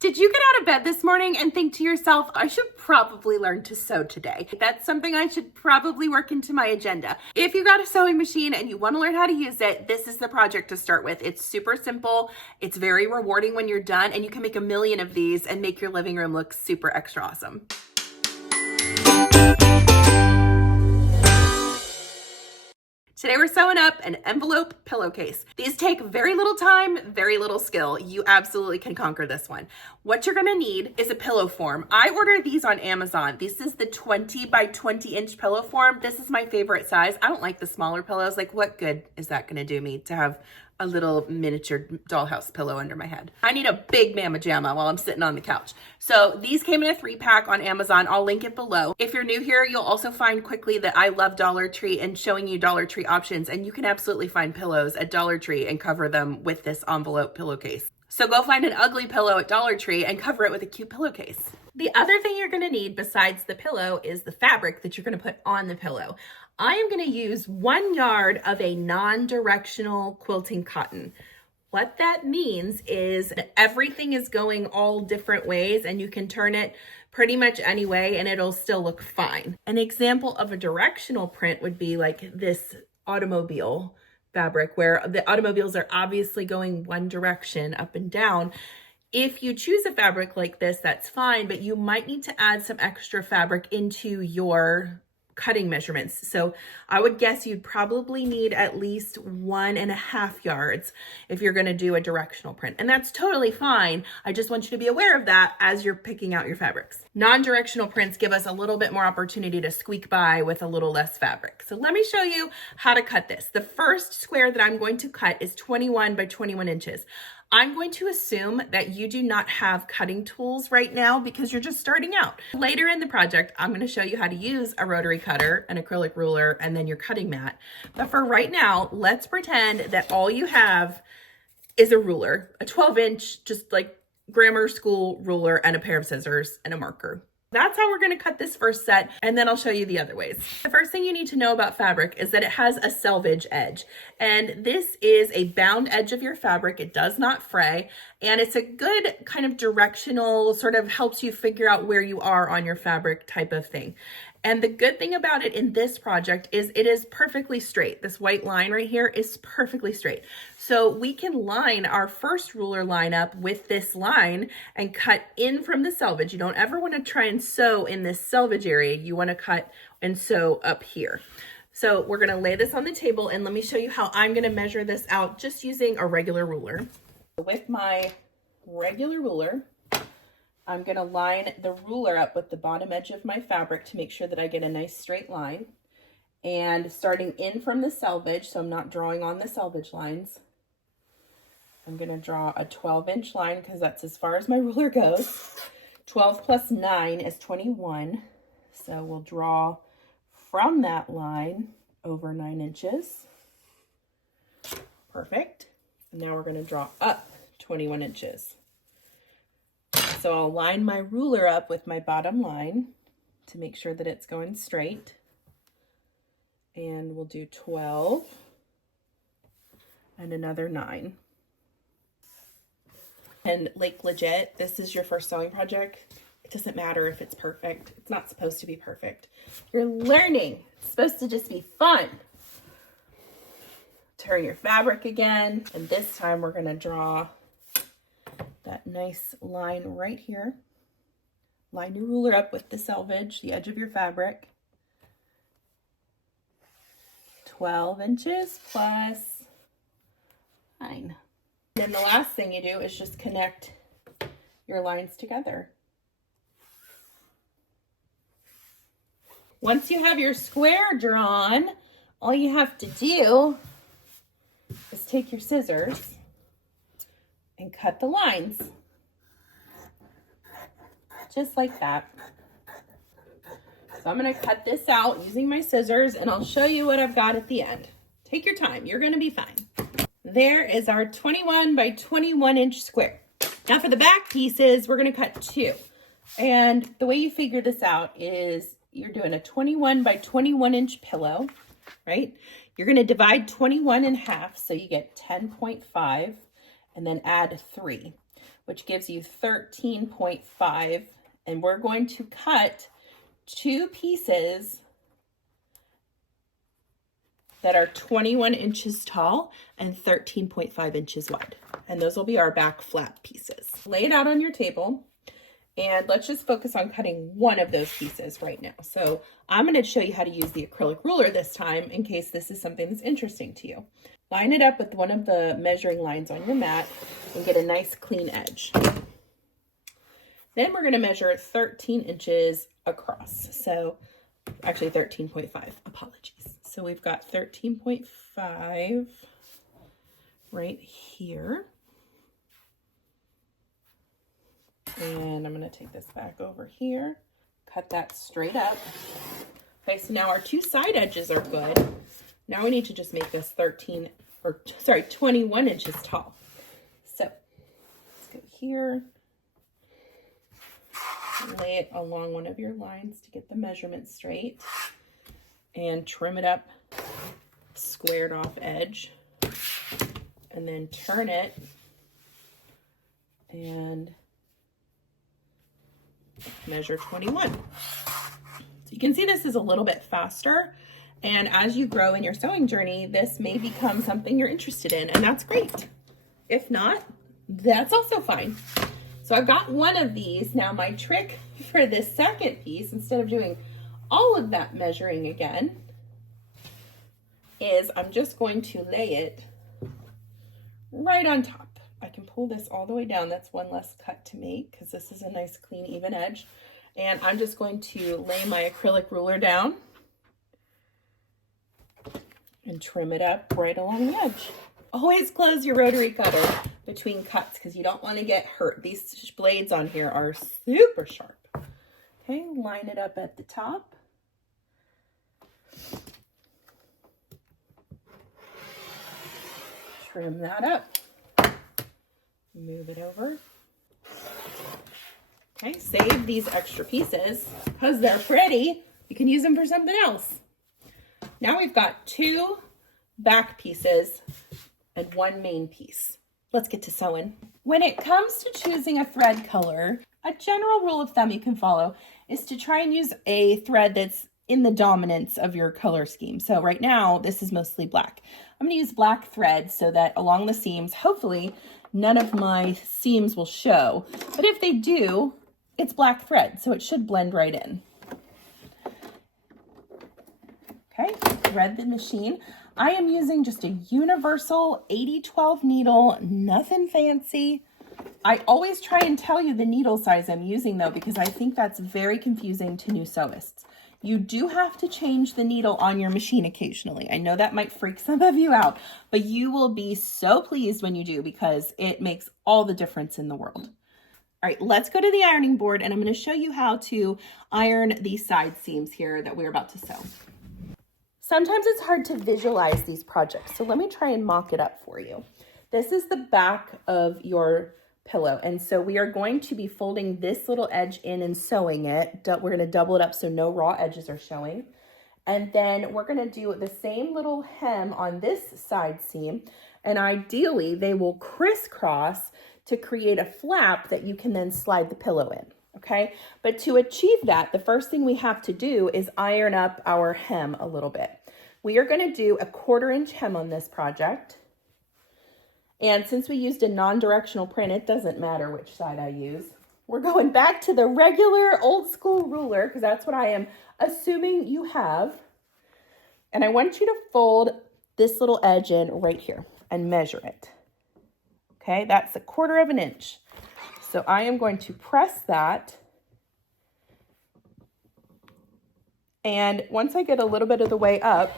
Did you get out of bed this morning and think to yourself, I should probably learn to sew today? That's something I should probably work into my agenda. If you got a sewing machine and you want to learn how to use it, this is the project to start with. It's super simple. It's very rewarding when you're done, and you can make a million of these and make your living room look super extra awesome. Today we're sewing up an envelope pillowcase. These take very little time, very little skill. You absolutely can conquer this one. What you're gonna need is a pillow form. I ordered these on Amazon. This is the 20 by 20 inch pillow form. This is my favorite size. I don't like the smaller pillows. Like, what good is that gonna do me to have a little miniature dollhouse pillow under my head? I need a big mama jamma while I'm sitting on the couch. So these came in a 3-pack on Amazon. I'll link it below. If you're new here, you'll also find quickly that I love Dollar Tree and showing you Dollar Tree options, and you can absolutely find pillows at Dollar Tree and cover them with this envelope pillowcase. So go find an ugly pillow at Dollar Tree and cover it with a cute pillowcase. The other thing you're gonna need besides the pillow is the fabric that you're gonna put on the pillow. I am gonna use 1 yard of a non-directional quilting cotton. What that means is that everything is going all different ways, and you can turn it pretty much any way and it'll still look fine. An example of a directional print would be like this automobile fabric, where the automobiles are obviously going one direction up and down. If you choose a fabric like this, that's fine, but you might need to add some extra fabric into your cutting measurements. So I would guess you'd probably need at least 1.5 yards if you're going to do a directional print. And that's totally fine. I just want you to be aware of that as you're picking out your fabrics. Non-directional prints give us a little bit more opportunity to squeak by with a little less fabric. So let me show you how to cut this. The first square that I'm going to cut is 21 by 21 inches. I'm going to assume that you do not have cutting tools right now because you're just starting out. Later in the project, I'm going to show you how to use a rotary cutter, an acrylic ruler, and then your cutting mat. But for right now, let's pretend that all you have is a ruler, a 12-inch, just like grammar school ruler, and a pair of scissors and a marker. That's how we're going to cut this first set, and then I'll show you the other ways. The first thing you need to know about fabric is that it has a selvage edge, and this is a bound edge of your fabric. It does not fray, and it's a good kind of directional, sort of helps you figure out where you are on your fabric type of thing. And the good thing about it in this project is it is perfectly straight. This white line right here is perfectly straight. So we can line our first ruler line up with this line and cut in from the selvage. You don't ever want to try and sew in this selvage area. You want to cut and sew up here. So we're going to lay this on the table, and let me show you how I'm going to measure this out just using a regular ruler. With my regular ruler, I'm going to line the ruler up with the bottom edge of my fabric to make sure that I get a nice straight line. And starting in from the selvage, so I'm not drawing on the selvage lines, I'm going to draw a 12-inch line because that's as far as my ruler goes. 12 plus 9 is 21. So we'll draw from that line over 9 inches. Perfect. And now we're going to draw up 21 inches. So I'll line my ruler up with my bottom line to make sure that it's going straight. And we'll do 12 and another 9. And like legit, this is your first sewing project. It doesn't matter if it's perfect. It's not supposed to be perfect. You're learning. It's supposed to just be fun. Turn your fabric again. And this time we're going to draw that nice line right here. Line your ruler up with the selvage, the edge of your fabric. 12 inches plus 9. Then the last thing you do is just connect your lines together. Once you have your square drawn, all you have to do is take your scissors and cut the lines. Just like that. So I'm going to cut this out using my scissors, and I'll show you what I've got at the end. Take your time. You're going to be fine. There is our 21 by 21 inch square. Now for the back pieces, we're going to cut 2. And the way you figure this out is you're doing a 21 by 21 inch pillow, right? You're going to divide 21 in half, so you get 10.5, and then add 3. which gives you 13.5. And we're going to cut 2 pieces that are 21 inches tall and 13.5 inches wide. And those will be our back flap pieces. Lay it out on your table, and let's just focus on cutting one of those pieces right now. So I'm going to show you how to use the acrylic ruler this time in case this is something that's interesting to you. Line it up with one of the measuring lines on your mat and get a nice clean edge. Then we're going to measure 13 inches across. So actually 13.5, apologies. So we've got 13.5 right here. And I'm going to take this back over here, cut that straight up. Okay, so now our 2 side edges are good. Now we need to just make this 21 inches tall. So let's go here, lay it along one of your lines to get the measurement straight, and trim it up, squared off edge, and then turn it and measure 21. So you can see this is a little bit faster, and as you grow in your sewing journey, this may become something you're interested in, and that's great. If not, that's also fine. So I've got one of these. Now my trick for this second piece, instead of doing all of that measuring again, is I'm just going to lay it right on top. I can pull this all the way down. That's one less cut to make because this is a nice, clean, even edge. And I'm just going to lay my acrylic ruler down and trim it up right along the edge. Always close your rotary cutter between cuts because you don't want to get hurt. These blades on here are super sharp. Okay, line it up at the top. Trim that up. Move it over. Okay, save these extra pieces because they're pretty. You can use them for something else. Now we've got 2 back pieces and 1 main piece. Let's get to sewing. When it comes to choosing a thread color, a general rule of thumb you can follow is to try and use a thread that's in the dominance of your color scheme. So right now, this is mostly black. I'm going to use black thread so that along the seams, hopefully, none of my seams will show. But if they do, it's black thread, so it should blend right in. Okay, thread the machine. I am using just a universal 80-12 needle, nothing fancy. I always try and tell you the needle size I'm using though, because I think that's very confusing to new sewists. You do have to change the needle on your machine occasionally. I know that might freak some of you out, but you will be so pleased when you do because it makes all the difference in the world. All right, let's go to the ironing board and I'm going to show you how to iron these side seams here that we're about to sew. Sometimes it's hard to visualize these projects, so let me try and mock it up for you. This is the back of your pillow, and so we are going to be folding this little edge in and sewing it. We're going to double it up so no raw edges are showing. And then we're going to do the same little hem on this side seam, and ideally they will crisscross to create a flap that you can then slide the pillow in. Okay, but to achieve that, the first thing we have to do is iron up our hem a little bit. We are going to do a 1/4 inch hem on this project. And since we used a non-directional print, it doesn't matter which side I use. We're going back to the regular old school ruler because that's what I am assuming you have. And I want you to fold this little edge in right here and measure it. Okay, that's 1/4 inch. So I am going to press that. And once I get a little bit of the way up,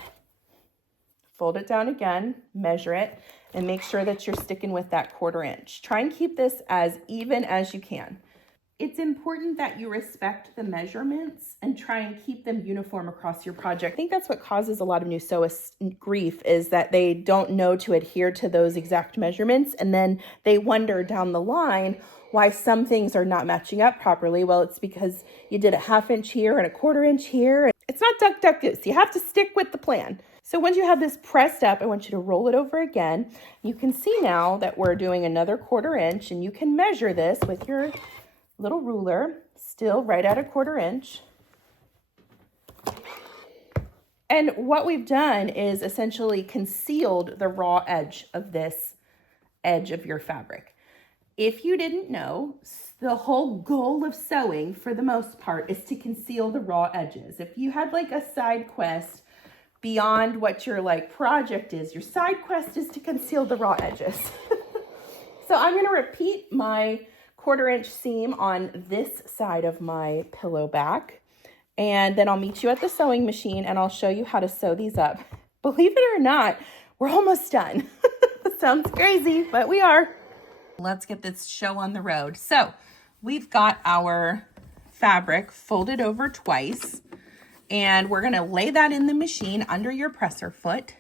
fold it down again, measure it, and make sure that you're sticking with that 1/4 inch. Try and keep this as even as you can. It's important that you respect the measurements and try and keep them uniform across your project. I think that's what causes a lot of new sewists grief is that they don't know to adhere to those exact measurements, and then they wonder down the line why some things are not matching up properly. Well, it's because you did a 1/2 inch here and a 1/4 inch here. It's not duck, duck, goose. You have to stick with the plan. So once you have this pressed up, I want you to roll it over again. You can see now that we're doing another 1/4 inch, and you can measure this with your little ruler, still right at a 1/4 inch. And what we've done is essentially concealed the raw edge of this edge of your fabric. If you didn't know, the whole goal of sewing for the most part is to conceal the raw edges. If you had like a side quest beyond what your like project is, your side quest is to conceal the raw edges. So I'm going to repeat my 1/4 inch seam on this side of my pillow back. And then I'll meet you at the sewing machine and I'll show you how to sew these up. Believe it or not, we're almost done. Sounds crazy, but we are. Let's get this show on the road. So we've got our fabric folded over twice, and we're gonna lay that in the machine under your presser foot.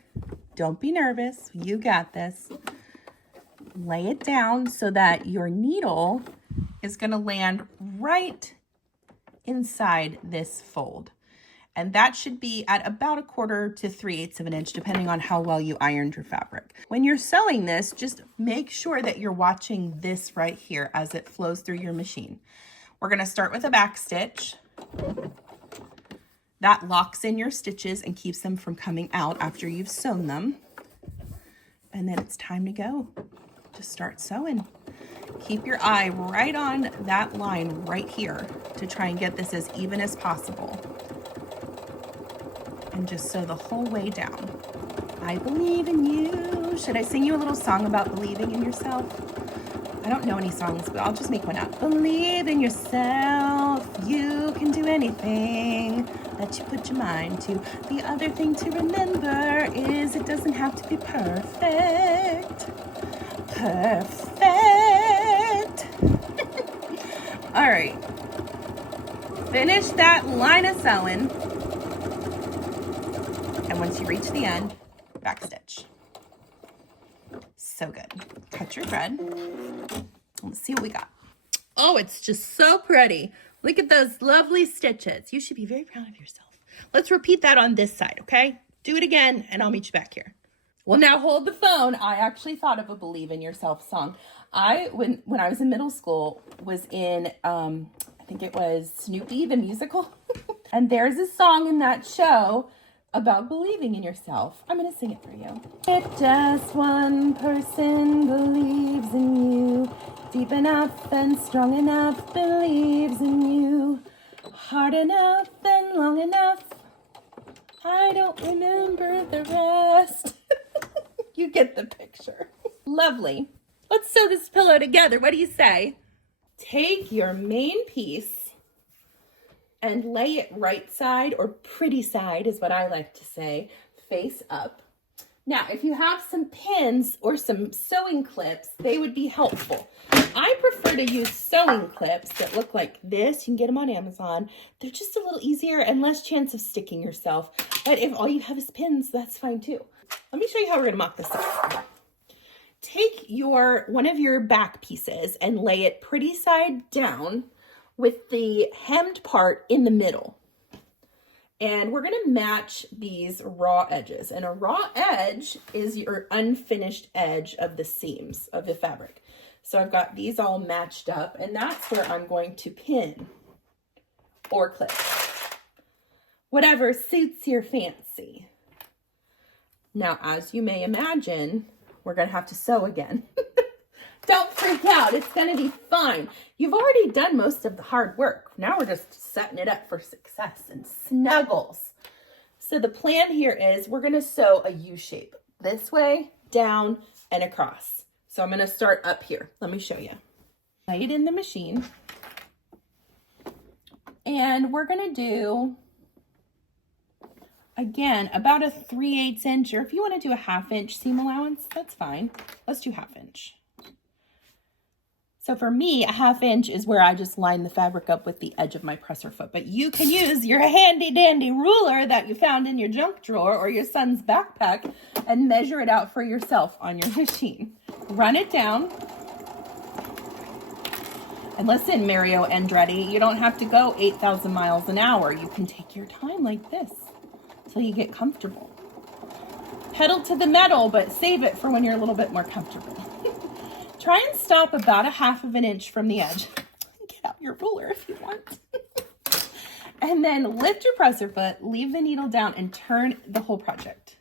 Don't be nervous, you got this. Lay it down so that your needle is gonna land right inside this fold. And that should be at about 1/4 to 3/8 of an inch, depending on how well you ironed your fabric. When you're sewing this, just make sure that you're watching this right here as it flows through your machine. We're gonna start with a back stitch. That locks in your stitches and keeps them from coming out after you've sewn them. And then it's time to go. Just start sewing. Keep your eye right on that line right here to try and get this as even as possible. And just sew the whole way down. I believe in you. Should I sing you a little song about believing in yourself? I don't know any songs, but I'll just make one up. Believe in yourself. You can do anything that you put your mind to. The other thing to remember is it doesn't have to be perfect. Perfect. All right. Finish that line of sewing. And once you reach the end, back stitch. So good. Cut your thread. Let's see what we got. Oh, it's just so pretty. Look at those lovely stitches. You should be very proud of yourself. Let's repeat that on this side, okay? Do it again, and I'll meet you back here. Well, now hold the phone. I actually thought of a Believe in Yourself song. When I was in middle school, was in, I think it was Snoopy the musical. And there's a song in that show about believing in yourself. I'm going to sing it for you. If just one person believes in you, deep enough and strong enough, believes in you, hard enough and long enough, I don't remember the rest. You get the picture. Lovely. Let's sew this pillow together. What do you say? Take your main piece and lay it right side, or pretty side is what I like to say, face up. Now, if you have some pins or some sewing clips, they would be helpful. I prefer to use sewing clips that look like this. You can get them on Amazon. They're just a little easier and less chance of sticking yourself. But if all you have is pins, that's fine too. Let me show you how we're gonna mock this up. Take one of your back pieces and lay it pretty side down with the hemmed part in the middle. And we're going to match these raw edges. And a raw edge is your unfinished edge of the seams of the fabric. So I've got these all matched up, and that's where I'm going to pin or clip. Whatever suits your fancy. Now, as you may imagine, we're going to have to sew again. Don't freak out. It's going to be fine. You've already done most of the hard work. Now we're just setting it up for success and snuggles. So the plan here is we're going to sew a U shape. This way, down, and across. So I'm going to start up here. Let me show you. Lay it in the machine. And we're going to do, again, about a 3/8 inch, or if you want to do a 1/2 inch seam allowance, that's fine. Let's do 1/2 inch. So for me, a 1/2 inch is where I just line the fabric up with the edge of my presser foot. But you can use your handy dandy ruler that you found in your junk drawer or your son's backpack and measure it out for yourself on your machine. Run it down. And listen, Mario Andretti, you don't have to go 8,000 miles an hour. You can take your time like this until you get comfortable. pedal to the metal, but save it for when you're a little bit more comfortable. Try and stop about 1/2 inch from the edge. Get out your ruler if you want. And then lift your presser foot, leave the needle down, and turn the whole project.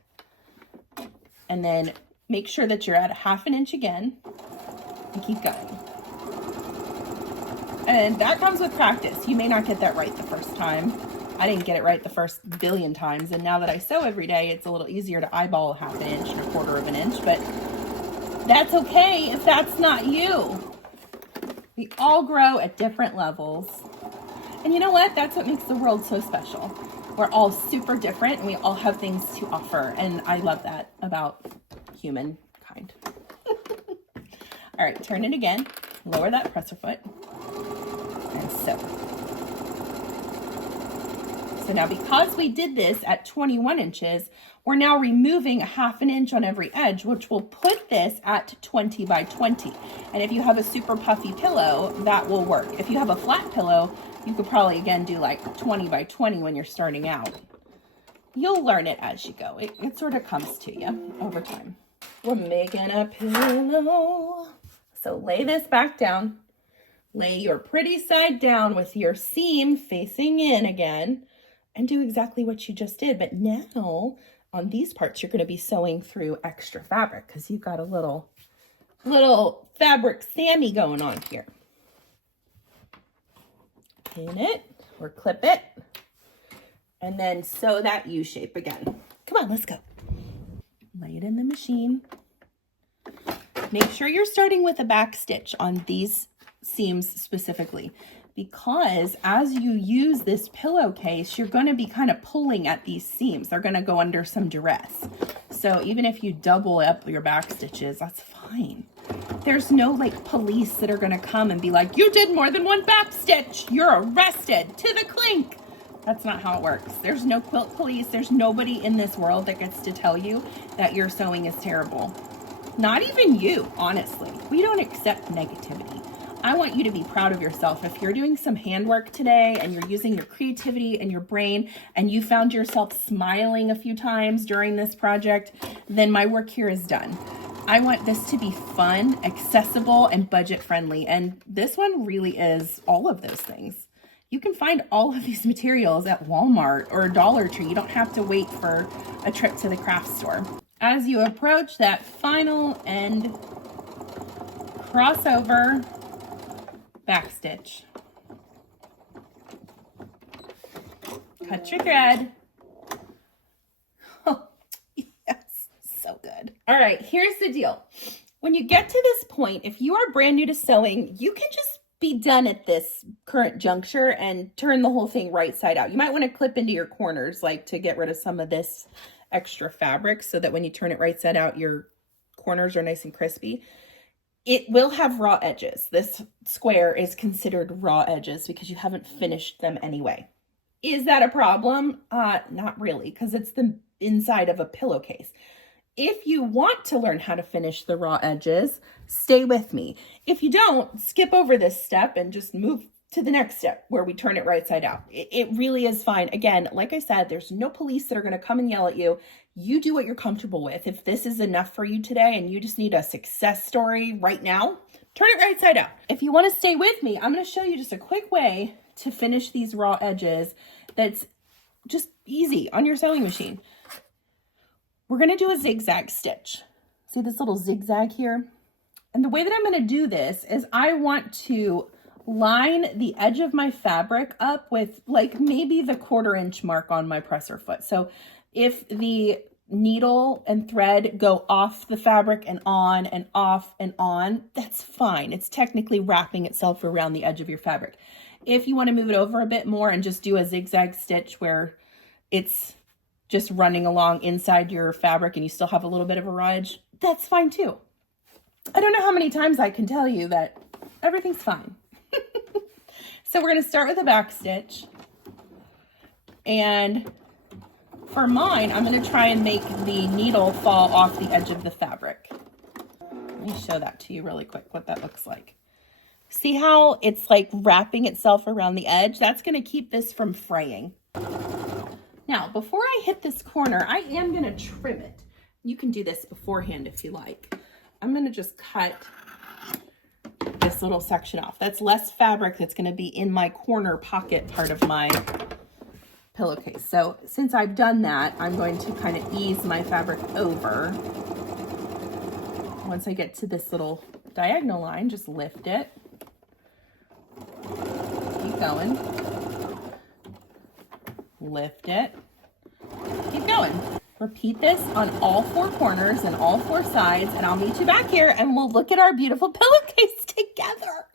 And then make sure that you're at 1/2 inch again, and keep going. And that comes with practice. You may not get that right the first time. I didn't get it right the first billion times, and now that I sew every day, it's a little easier to eyeball 1/2 inch and 1/4 inch, but that's okay if that's not you. We all grow at different levels. And you know what? That's what makes the world so special. We're all super different, and we all have things to offer, and I love that about humankind. All right, turn it again. Lower that presser foot. And sew. So now because we did this at 21 inches, we're now removing 1/2 inch on every edge, which will put this at 20 by 20. And if you have a super puffy pillow, that will work. If you have a flat pillow, you could probably, again, do like 20 by 20 when you're starting out. You'll learn it as you go. It sort of comes to you over time. We're making a pillow. So lay this back down. Lay your pretty side down with your seam facing in again, and do exactly what you just did. But now on these parts, you're going to be sewing through extra fabric because you've got a little fabric Sammy going on here. Pin it or clip it, and then sew that U shape again. Come on, let's go. Lay it in the machine. Make sure you're starting with a back stitch on these seams specifically, because as you use this pillowcase, you're going to be kind of pulling at these seams. They're going to go under some duress. So even if you double up your back stitches, that's fine. There's no like police that are going to come and be like, you did more than one back stitch, you're arrested, to the clink. That's not how it works. There's no quilt police. There's nobody in this world that gets to tell you that your sewing is terrible. Not even you, honestly. We don't accept negativity. I want you to be proud of yourself. If you're doing some handwork today and you're using your creativity and your brain and you found yourself smiling a few times during this project, then my work here is done. I want this to be fun, accessible, and budget friendly. And this one really is all of those things. You can find all of these materials at Walmart or Dollar Tree. You don't have to wait for a trip to the craft store. As you approach that final end, crossover, back stitch. Cut your thread. Oh, yes, so good. All right, here's the deal. When you get to this point, if you are brand new to sewing, you can just be done at this current juncture and turn the whole thing right side out. You might want to clip into your corners, like to get rid of some of this extra fabric so that when you turn it right side out, your corners are nice and crispy. It will have raw edges. This square is considered raw edges because you haven't finished them anyway. Is that a problem? Not really, because it's the inside of a pillowcase. If you want to learn how to finish the raw edges, stay with me. If you don't, skip over this step and just move to the next step where we turn it right side out. It really is fine. Again, like I said, there's no police that are going to come and yell at you. You do what you're comfortable with. If this is enough for you today and you just need a success story right now, turn it right side out. If you want to stay with me, I'm going to show you just a quick way to finish these raw edges that's just easy on your sewing machine. We're going to do a zigzag stitch. See this little zigzag here? And the way that I'm going to do this is I want to line the edge of my fabric up with like maybe the 1/4 inch mark on my presser foot. So if the needle and thread go off the fabric and on and off and on, that's fine. It's technically wrapping itself around the edge of your fabric. If you want to move it over a bit more and just do a zigzag stitch where it's just running along inside your fabric and you still have a little bit of a raw edge, that's fine too. I don't know how many times I can tell you that everything's fine. So we're going to start with a back stitch. And for mine, I'm going to try and make the needle fall off the edge of the fabric. Let me show that to you really quick, what that looks like. See how it's like wrapping itself around the edge? That's going to keep this from fraying. Now, before I hit this corner, I am going to trim it. You can do this beforehand if you like. I'm gonna just cut this little section off. That's less fabric that's gonna be in my corner pocket part of my pillowcase. So since I've done that, I'm going to kind of ease my fabric over. Once I get to this little diagonal line, just lift it. Keep going. Lift it. Keep going. Repeat this on all four corners and all four sides, and I'll meet you back here and we'll look at our beautiful pillowcase together.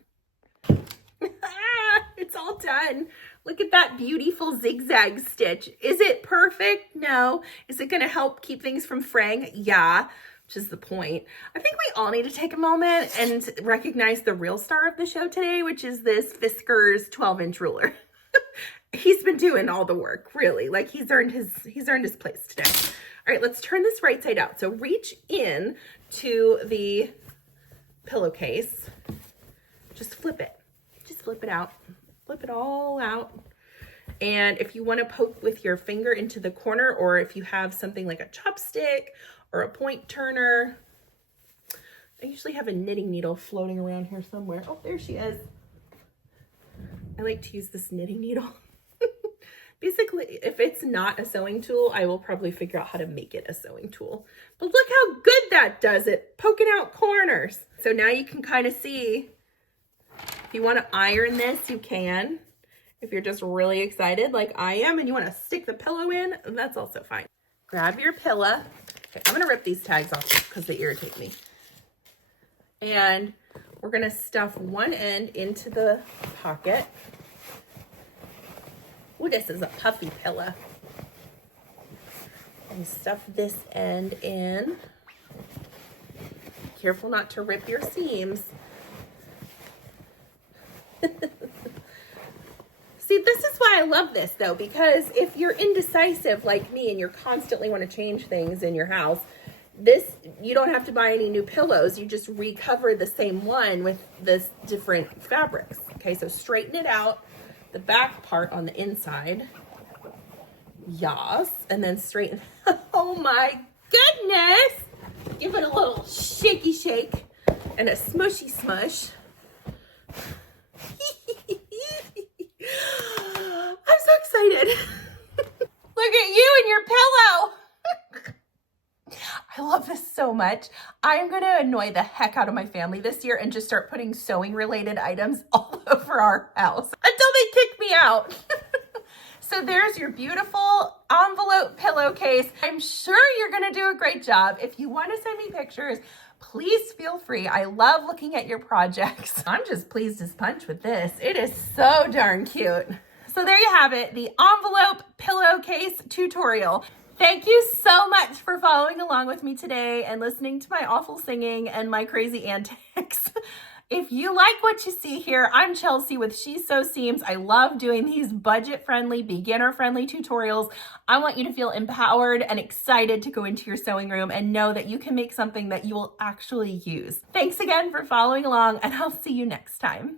It's all done. Look at that beautiful zigzag stitch. Is it perfect? No. Is it gonna help keep things from fraying? Yeah, which is the point. I think we all need to take a moment and recognize the real star of the show today, which is this Fiskars 12-inch ruler. He's been doing all the work, really. Like he's earned his place today. All right, let's turn this right side out. So reach in to the pillowcase. Just flip it. Just flip it out. Flip it all out. And if you want to poke with your finger into the corner, or if you have something like a chopstick or a point turner, I usually have a knitting needle floating around here somewhere. Oh, there she is. I like to use this knitting needle. Basically, if it's not a sewing tool, I will probably figure out how to make it a sewing tool. But look how good that does it, poking out corners. So now you can kind of see, if you want to iron this, you can. If you're just really excited like I am and you want to stick the pillow in, that's also fine. Grab your pillow. Okay, I'm going to rip these tags off because they irritate me. And we're going to stuff one end into the pocket. Ooh, this is a puffy pillow. And stuff this end in. Careful not to rip your seams. See, this is why I love this though, because if you're indecisive like me and you're constantly want to change things in your house, you don't have to buy any new pillows. You just recover the same one with this different fabrics. Okay, so straighten it out, the back part on the inside. Yas, and then straighten. Oh my goodness! Give it a little shaky shake and a smushy smush. I'm so excited. Look at you and your pillow. I love this so much. I am going to annoy the heck out of my family this year and just start putting sewing related items all over our house until they kick me out. So there's your beautiful envelope pillowcase. I'm sure you're going to do a great job. If you want to send me pictures, please feel free. I love looking at your projects. I'm just pleased as punch with this. It is so darn cute. So there you have it, the envelope pillowcase tutorial. Thank you so much for following along with me today and listening to my awful singing and my crazy antics. If you like what you see here, I'm Chelsea with She Sew Seams. I love doing these budget-friendly, beginner-friendly tutorials. I want you to feel empowered and excited to go into your sewing room and know that you can make something that you will actually use. Thanks again for following along, and I'll see you next time.